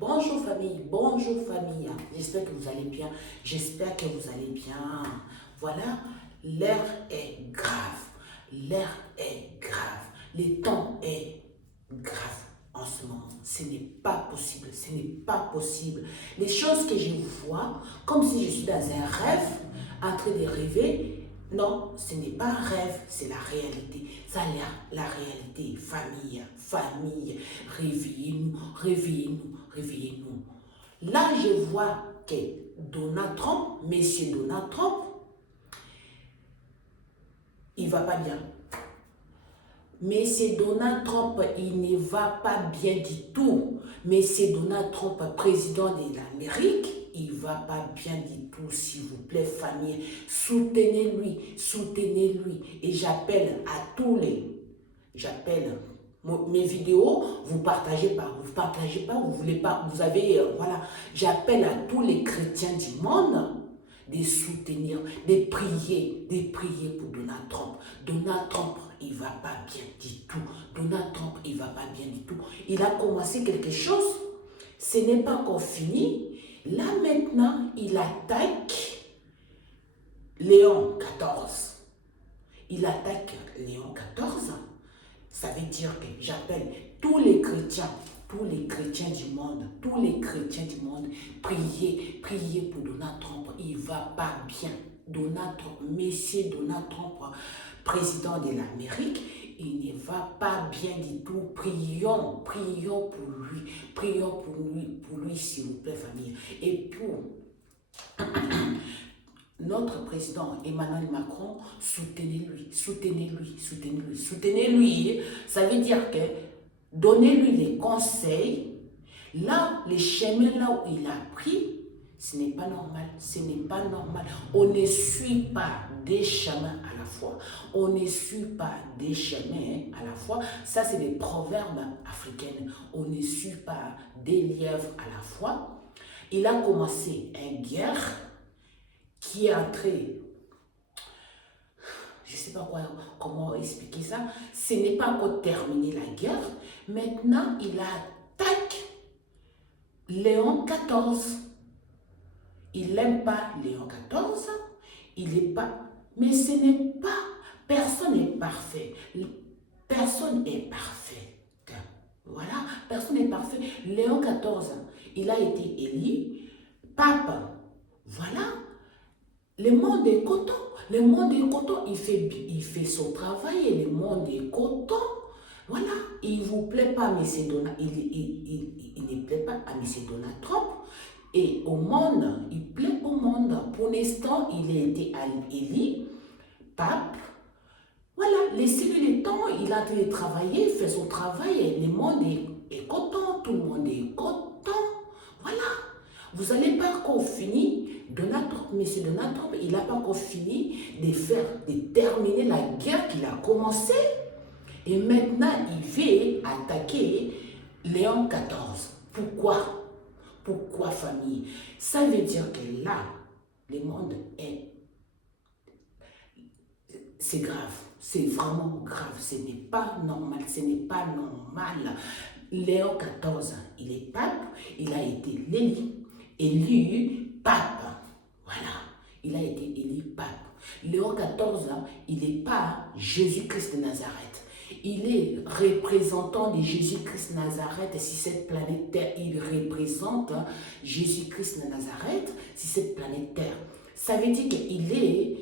Bonjour famille, bonjour famille. J'espère que vous allez bien. J'espère que vous allez bien. Voilà, l'heure est grave. L'heure est grave. Le temps est grave en ce moment. Ce n'est pas possible. Ce n'est pas possible. Les choses que je vois, comme si je suis dans un rêve, en train de rêver. Non, ce n'est pas un rêve, c'est la réalité. Ça, la réalité. Famille, famille, réveillez-nous, réveillez-nous, réveillez-nous. Là, je vois que Donald Trump, monsieur Donald Trump, il ne va pas bien. Monsieur Donald Trump, il ne va pas bien du tout. Monsieur Donald Trump, président de l'Amérique, il ne va pas bien du tout, s'il vous plaît, famille. Soutenez-lui, soutenez-lui. Et j'appelle à tous les... J'appelle mes vidéos, vous partagez pas, vous voulez pas, vous avez... voilà. J'appelle à tous les chrétiens du monde de soutenir, de prier pour Donald Trump. Donald Trump, il va pas bien du tout. Donald Trump, il va pas bien du tout. Il a commencé quelque chose, ce n'est pas encore fini. Là maintenant, il attaque Léon XIV. Il attaque Léon XIV. Ça veut dire que j'appelle tous les chrétiens du monde, priez pour Donald Trump. Il ne va pas bien. Donald Trump, monsieur Donald Trump, président de l'Amérique, il ne va pas bien du tout. Prions pour lui, s'il vous plaît, famille. Et pour notre président Emmanuel Macron, soutenez-lui. Ça veut dire que donnez-lui les conseils. Là, les chemins là où il a pris, ce n'est pas normal. On ne suit pas des chemins à la fois. Ça, c'est des proverbes africains. On ne suit pas des lièvres à la fois. Il a commencé une guerre qui est entré, je ne sais pas comment expliquer ça, ce n'est pas encore terminé la guerre. Maintenant, il attaque Léon XIV. Il n'aime pas Léon XIV, il n'est pas, mais ce n'est pas, personne n'est parfait. Personne n'est parfait. Voilà, personne n'est parfait. Léon XIV, il a été élu pape. Voilà. Le monde est content. Il fait son travail et le monde est content. Voilà. Il ne vous plaît pas, monsieur Donald, il ne plaît pas à monsieur Donald Trump. Et au monde, il plaît au monde. Pour l'instant, il a été élu pape. Voilà. Laissez-lui le temps. Il a été travailler, il fait son travail et le monde est content. Tout le monde est content. Voilà. Vous n'allez pas encore finir. Monsieur Donald Trump, il n'a pas encore fini de terminer la guerre qu'il a commencée. Et maintenant, il veut attaquer Léon XIV. Pourquoi, famille? Ça veut dire que là, le monde c'est grave. C'est vraiment grave. Ce n'est pas normal. Léon XIV, il est pape. Il a été élu pape. Voilà, il a été élu pape. Léon XIV, il n'est pas Jésus-Christ de Nazareth. Il est représentant de Jésus-Christ de Nazareth sur cette planète Terre. Il représente Jésus-Christ de Nazareth sur cette planète Terre. Ça veut dire qu'il est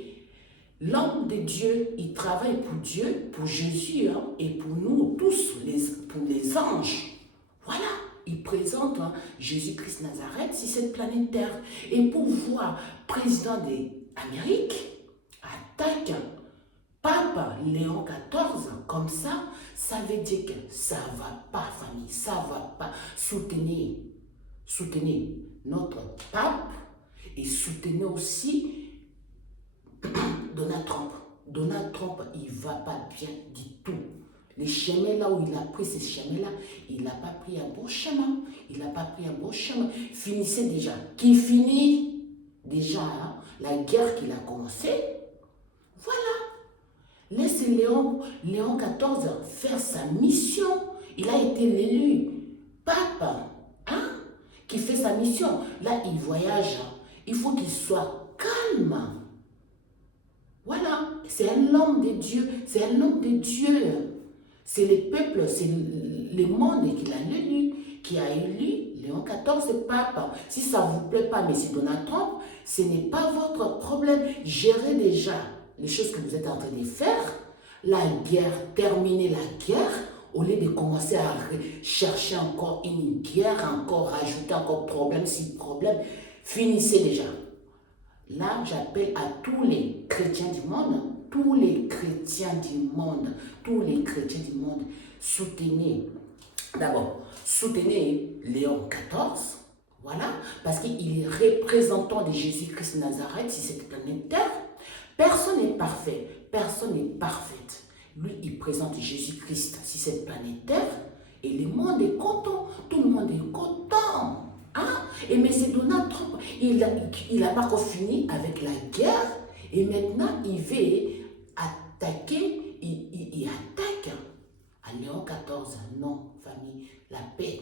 l'homme de Dieu. Il travaille pour Dieu, pour Jésus et pour nous tous, pour les anges. Voilà. Il présente Jésus-Christ Nazareth sur cette planète Terre. Et pour voir président de l'Amérique attaque pape Léon XIV comme ça veut dire que ça ne va pas, famille, ça ne va pas. Soutenez notre pape et soutenez aussi Donald Trump. Donald Trump, il ne va pas bien du tout. Les chemins là où il a pris ces chemins-là, il n'a pas pris un bon chemin. Finissez déjà. Qui finit déjà la guerre qu'il a commencée. Voilà. Laissez Léon XIV faire sa mission. Il a été l'élu pape. sa mission. Là, il voyage. Il faut qu'il soit calme. Voilà, c'est un homme de Dieu. C'est un homme de Dieu. C'est les peuples, c'est le monde qu'il a élu, qui a élu Léon XIV pape. Si ça ne vous plaît pas, M. Donald Trump, ce n'est pas votre problème. Gérez déjà les choses que vous êtes en train de faire. La guerre, terminez la guerre, au lieu de commencer à chercher encore une guerre, encore rajouter encore problème, si problème, finissez déjà. Là, j'appelle à tous les chrétiens du monde, tous les chrétiens du monde, soutenez, d'abord, soutenez Léon XIV, voilà, parce qu'il est représentant de Jésus-Christ de Nazareth sur cette planète Terre. Personne n'est parfait, personne n'est parfaite. Lui, il présente Jésus-Christ sur cette planète Terre et le monde est content, tout le monde est content. Hein? Et M. Donald Trump, il n'a pas encore fini avec la guerre et maintenant il veut attaquer, il attaque à Léon XIV. Non, famille, la paix.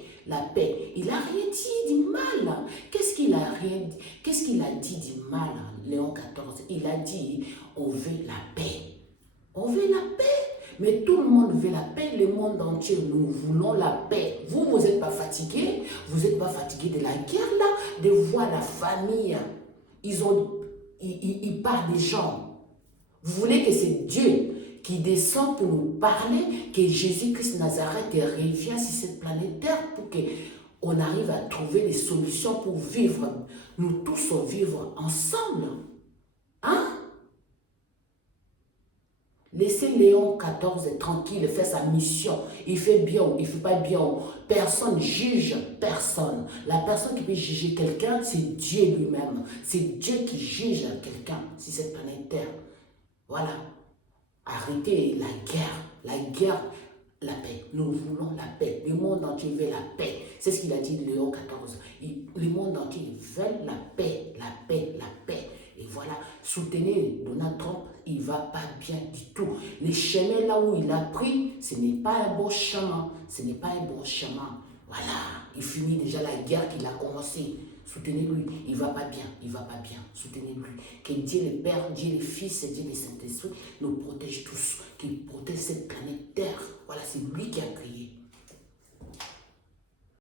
Il n'a rien dit du mal. Qu'est-ce qu'il a dit du mal, Léon XIV? Il a dit, on veut la paix. On veut la paix. Mais tout le monde veut la paix, le monde entier, nous voulons la paix. Vous n'êtes pas fatigué, vous n'êtes pas fatigué de la guerre là, de voir la famille. Ils parlent des gens. Vous voulez que c'est Dieu qui descend pour nous parler, que Jésus-Christ Nazareth revient sur cette planète Terre pour qu'on arrive à trouver des solutions pour vivre, nous tous vivre ensemble. Hein? Laissez Léon XIV tranquille, faire sa mission. Il fait bien ou il ne fait pas bien. Personne juge personne. La personne qui peut juger quelqu'un, c'est Dieu lui-même. C'est Dieu qui juge quelqu'un sur cette planète Terre. Voilà. Arrêtez la guerre, la paix. Nous voulons la paix. Le monde entier veut la paix. C'est ce qu'il a dit Léon XIV. Le monde entier veut la paix, la paix, la paix. Et voilà, soutenez Donald Trump, il ne va pas bien du tout. Les chemins là où il a pris, ce n'est pas un bon chemin. Ce n'est pas un bon chemin. Voilà, il finit déjà la guerre qu'il a commencé. Soutenez-lui, il ne va pas bien, il ne va pas bien. Soutenez-lui. Que Dieu le Père, Dieu le Fils et Dieu le Saint-Esprit nous protège tous. Qu'il protège cette planète Terre. Voilà, c'est lui qui a créé.